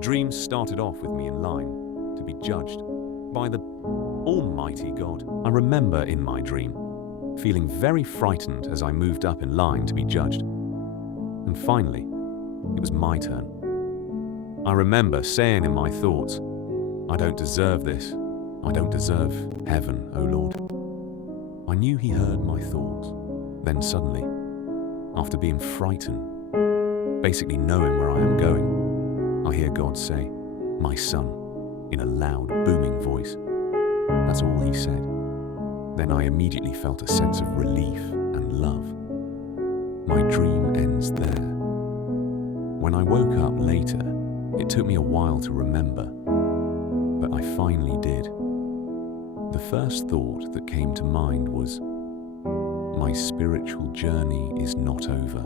dream started off with me in line to be judged by the Almighty God. I remember in my dream feeling very frightened as I moved up in line to be judged. And finally, it was my turn. I remember saying in my thoughts, "I don't deserve this. I don't deserve heaven, O Lord." I knew he heard my thoughts. Then suddenly, after being frightened, basically knowing where I am going, I hear God say, "My son," in a loud, booming voice. That's all he said. Then I immediately felt a sense of relief and love. My dream ends there. When I woke up later, it took me a while to remember, but I finally did. The first thought that came to mind was, my spiritual journey is not over.